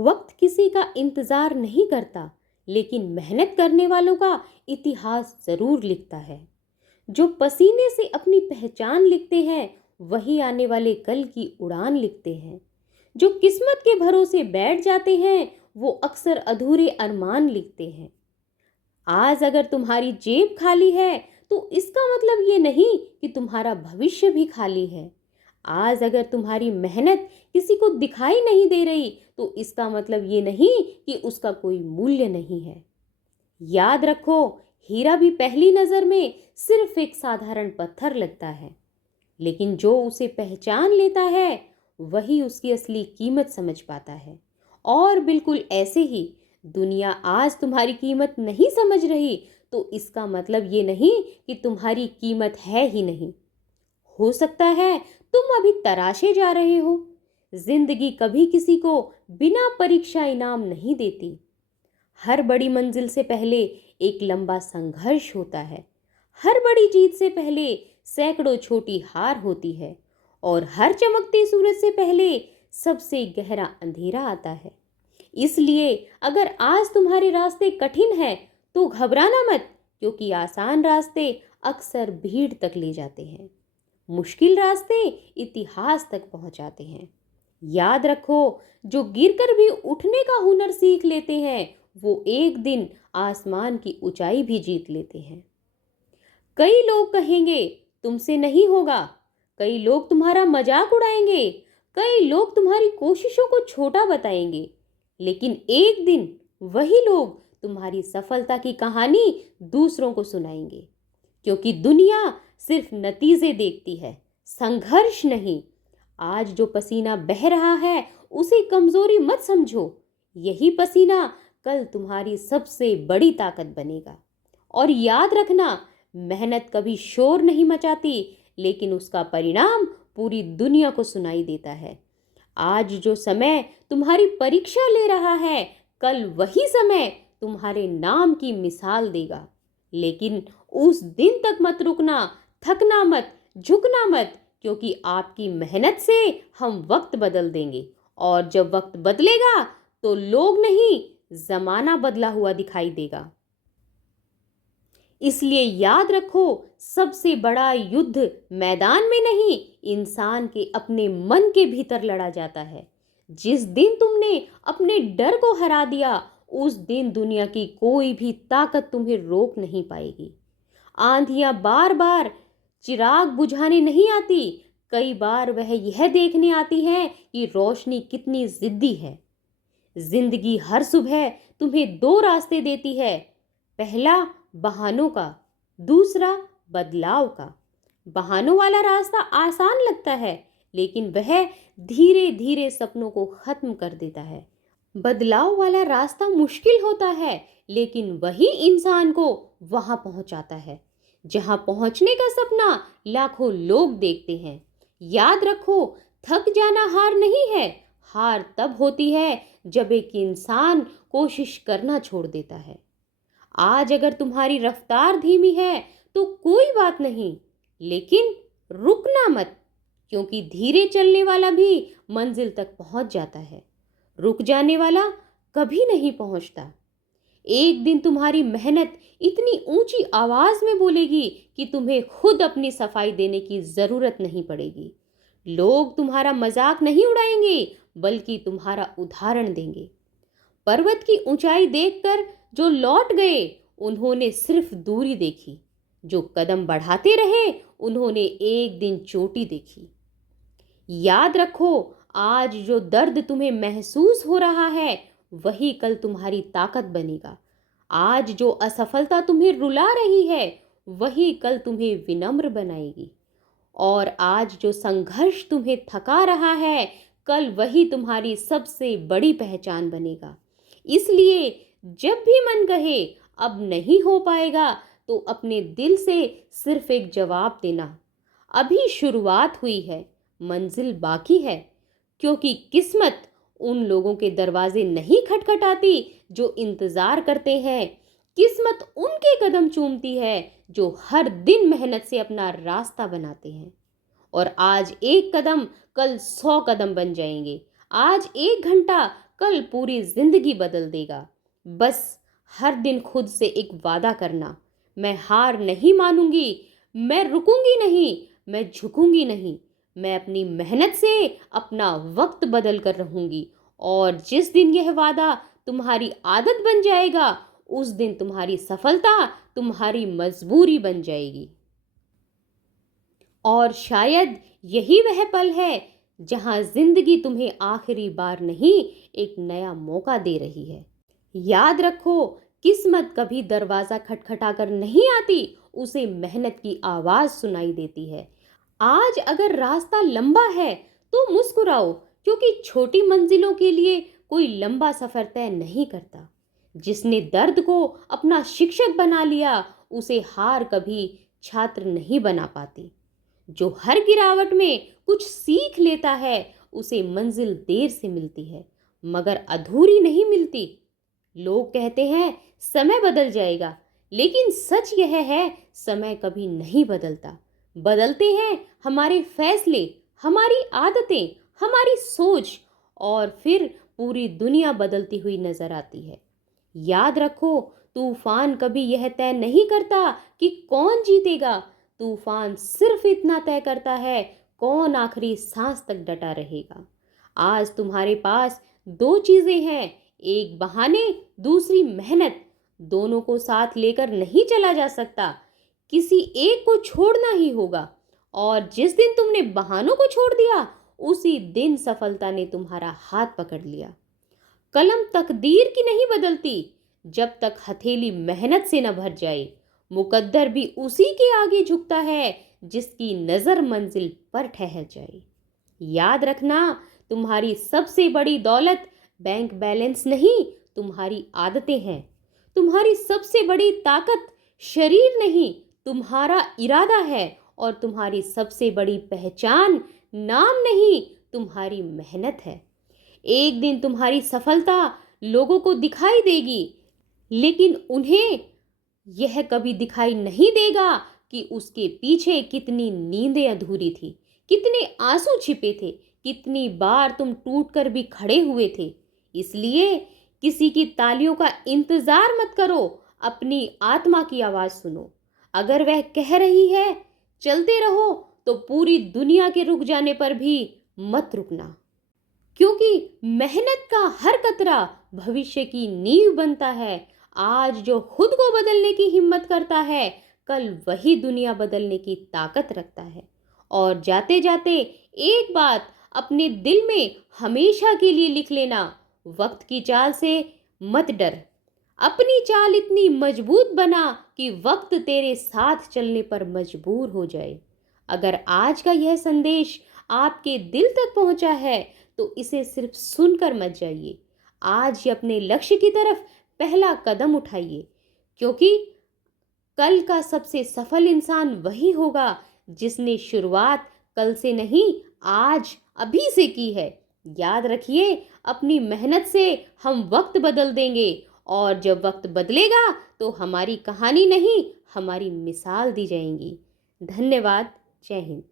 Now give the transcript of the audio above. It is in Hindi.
वक्त किसी का इंतजार नहीं करता, लेकिन मेहनत करने वालों का इतिहास जरूर लिखता है। जो पसीने से अपनी पहचान लिखते हैं, वही आने वाले कल की उड़ान लिखते हैं। जो किस्मत के भरोसे बैठ जाते हैं, वो अक्सर अधूरे अरमान लिखते हैं। आज अगर तुम्हारी जेब खाली है, तो इसका मतलब ये नहीं कि तुम्हारा भविष्य भी खाली है। आज अगर तुम्हारी मेहनत किसी को दिखाई नहीं दे रही, तो इसका मतलब ये नहीं कि उसका कोई मूल्य नहीं है। याद रखो, हीरा भी पहली नजर में सिर्फ एक साधारण पत्थर लगता है, लेकिन जो उसे पहचान लेता है, वही उसकी असली कीमत समझ पाता है। और बिल्कुल ऐसे ही, दुनिया आज तुम्हारी कीमत नहीं समझ रही, तो इसका मतलब ये नहीं कि तुम्हारी कीमत है ही नहीं। हो सकता है तुम अभी तराशे जा रहे हो। जिंदगी कभी किसी को बिना परीक्षा इनाम नहीं देती। हर बड़ी मंजिल से पहले एक लंबा संघर्ष होता है। हर बड़ी जीत से पहले सैकड़ों छोटी हार होती है। और हर चमकते सूरज से पहले सबसे गहरा अंधेरा आता है। इसलिए अगर आज तुम्हारे रास्ते कठिन हैं, तो घबराना मत, क्योंकि आसान रास्ते अक्सर भीड़ तक ले जाते हैं। मुश्किल रास्ते इतिहास तक पहुंचाते हैं। याद रखो, जो गिरकर भी उठने का हुनर सीख लेते हैं, वो एक दिन आसमान की ऊंचाई भी जीत लेते हैं। कई लोग कहेंगे तुमसे नहीं होगा, कई लोग तुम्हारा मजाक उड़ाएंगे, कई लोग तुम्हारी कोशिशों को छोटा बताएंगे, लेकिन एक दिन वही लोग तुम्हारी सफलता की कहानी दूसरों को सुनाएंगे। क्योंकि दुनिया सिर्फ नतीजे देखती है, संघर्ष नहीं। आज जो पसीना बह रहा है, उसे कमजोरी मत समझो। यही पसीना कल तुम्हारी सबसे बड़ी ताकत बनेगा। और याद रखना, मेहनत कभी शोर नहीं मचाती, लेकिन उसका परिणाम पूरी दुनिया को सुनाई देता है। आज जो समय तुम्हारी परीक्षा ले रहा है, कल वही समय तुम्हारे नाम की मिसाल देगा। लेकिन उस दिन तक मत रुकना, थकना मत, झुकना मत, क्योंकि आपकी मेहनत से हम वक्त बदल देंगे। और जब वक्त बदलेगा, तो लोग नहीं, जमाना बदला हुआ दिखाई देगा। इसलिए याद रखो, सबसे बड़ा युद्ध मैदान में नहीं, इंसान के अपने मन के भीतर लड़ा जाता है। जिस दिन तुमने अपने डर को हरा दिया, उस दिन दुनिया की कोई भी ताकत तुम्हें रोक नहीं पाएगी। आंधियां बार बार चिराग बुझाने नहीं आती, कई बार वह यह देखने आती है कि रोशनी कितनी जिद्दी है। जिंदगी हर सुबह तुम्हें दो रास्ते देती है, पहला बहानों का, दूसरा बदलाव का। बहानों वाला रास्ता आसान लगता है, लेकिन वह धीरे धीरे सपनों को खत्म कर देता है। बदलाव वाला रास्ता मुश्किल होता है, लेकिन वही इंसान को वहां पहुंचाता है जहां पहुंचने का सपना लाखों लोग देखते हैं। याद रखो, थक जाना हार नहीं है। हार तब होती है जब एक इंसान कोशिश करना छोड़ देता है। आज अगर तुम्हारी रफ्तार धीमी है, तो कोई बात नहीं, लेकिन रुकना मत, क्योंकि धीरे चलने वाला भी मंजिल तक पहुंच जाता है। रुक जाने वाला कभी नहीं पहुंचता। एक दिन तुम्हारी मेहनत इतनी ऊंची आवाज में बोलेगी कि तुम्हें खुद अपनी सफाई देने की जरूरत नहीं पड़ेगी। लोग तुम्हारा मजाक नहीं उड़ाएंगे, बल्कि तुम्हारा उदाहरण देंगे। पर्वत की ऊंचाई देखकर जो लौट गए, उन्होंने सिर्फ दूरी देखी। जो कदम बढ़ाते रहे, उन्होंने एक दिन चोटी देखी। याद रखो, आज जो दर्द तुम्हें महसूस हो रहा है, वही कल तुम्हारी ताकत बनेगा। आज जो असफलता तुम्हें रुला रही है, वही कल तुम्हें विनम्र बनाएगी। और आज जो संघर्ष तुम्हें थका रहा है, कल वही तुम्हारी सबसे बड़ी पहचान बनेगा। इसलिए जब भी मन कहे अब नहीं हो पाएगा, तो अपने दिल से सिर्फ एक जवाब देना, अभी शुरुआत हुई है, मंजिल बाकी है। क्योंकि किस्मत उन लोगों के दरवाजे नहीं खटखटाती जो इंतजार करते हैं। किस्मत उनके कदम चूमती है जो हर दिन मेहनत से अपना रास्ता बनाते हैं। और आज एक कदम कल 100 कदम बन जाएंगे। आज एक घंटा कल पूरी जिंदगी बदल देगा। बस हर दिन खुद से एक वादा करना, मैं हार नहीं मानूंगी, मैं रुकूंगी नहीं, मैं झुकूंगी नहीं, मैं अपनी मेहनत से अपना वक्त बदल कर रहूंगी। और जिस दिन यह वादा तुम्हारी आदत बन जाएगा, उस दिन तुम्हारी सफलता तुम्हारी मजबूरी बन जाएगी। और शायद यही वह पल है जहां जिंदगी तुम्हें आखिरी बार नहीं, एक नया मौका दे रही है। याद रखो, किस्मत कभी दरवाजा खटखटाकर नहीं आती, उसे मेहनत की आवाज सुनाई देती है। आज अगर रास्ता लंबा है तो मुस्कुराओ, क्योंकि छोटी मंजिलों के लिए कोई लंबा सफर तय नहीं करता। जिसने दर्द को अपना शिक्षक बना लिया, उसे हार कभी छात्र नहीं बना पाती। जो हर गिरावट में कुछ सीख लेता है, उसे मंजिल देर से मिलती है, मगर अधूरी नहीं मिलती। लोग कहते हैं समय बदल जाएगा, लेकिन सच यह है, समय कभी नहीं बदलता। बदलते हैं हमारे फैसले, हमारी आदतें, हमारी सोच, और फिर पूरी दुनिया बदलती हुई नजर आती है। याद रखो, तूफान कभी यह तय नहीं करता कि कौन जीतेगा। तूफान सिर्फ इतना तय करता है, कौन आखिरी सांस तक डटा रहेगा। आज तुम्हारे पास दो चीजें हैं, एक बहाने, दूसरी मेहनत। दोनों को साथ लेकर नहीं चला जा सकता, किसी एक को छोड़ना ही होगा। और जिस दिन तुमने बहानों को छोड़ दिया, उसी दिन सफलता ने तुम्हारा हाथ पकड़ लिया। कलम तकदीर की नहीं बदलती, जब तक हथेली मेहनत से न भर जाए। मुकद्दर भी उसी के आगे झुकता है जिसकी नजर मंजिल पर ठहर जाए। याद रखना, तुम्हारी सबसे बड़ी दौलत बैंक बैलेंस नहीं, तुम्हारी आदतें हैं। तुम्हारी सबसे बड़ी ताकत शरीर नहीं, तुम्हारा इरादा है। और तुम्हारी सबसे बड़ी पहचान नाम नहीं, तुम्हारी मेहनत है। एक दिन तुम्हारी सफलता लोगों को दिखाई देगी, लेकिन उन्हें यह कभी दिखाई नहीं देगा कि उसके पीछे कितनी नींदें अधूरी थी, कितने आंसू छिपे थे, कितनी बार तुम टूटकर भी खड़े हुए थे। इसलिए किसी की तालियों का इंतजार मत करो, अपनी आत्मा की आवाज सुनो। अगर वह कह रही है चलते रहो, तो पूरी दुनिया के रुक जाने पर भी मत रुकना, क्योंकि मेहनत का हर कतरा भविष्य की नींव बनता है। आज जो खुद को बदलने की हिम्मत करता है, कल वही दुनिया बदलने की ताकत रखता है। और जाते जाते एक बात अपने दिल में हमेशा के लिए लिख लेना, वक्त की चाल से मत डर। अपनी चाल इतनी मजबूत बना कि वक्त तेरे साथ चलने पर मजबूर हो जाए। अगर आज का यह संदेश आपके दिल तक पहुंचा है, तो इसे सिर्फ सुनकर मत जाइए। आज ही अपने लक्ष्य की तरफ पहला कदम उठाइए, क्योंकि कल का सबसे सफल इंसान वही होगा जिसने शुरुआत कल से नहीं, आज अभी से की है। याद रखिए, अपनी मेहनत से हम वक्त बदल देंगे, और जब वक्त बदलेगा तो हमारी कहानी नहीं, हमारी मिसाल दी जाएंगी। धन्यवाद। जय हिंद।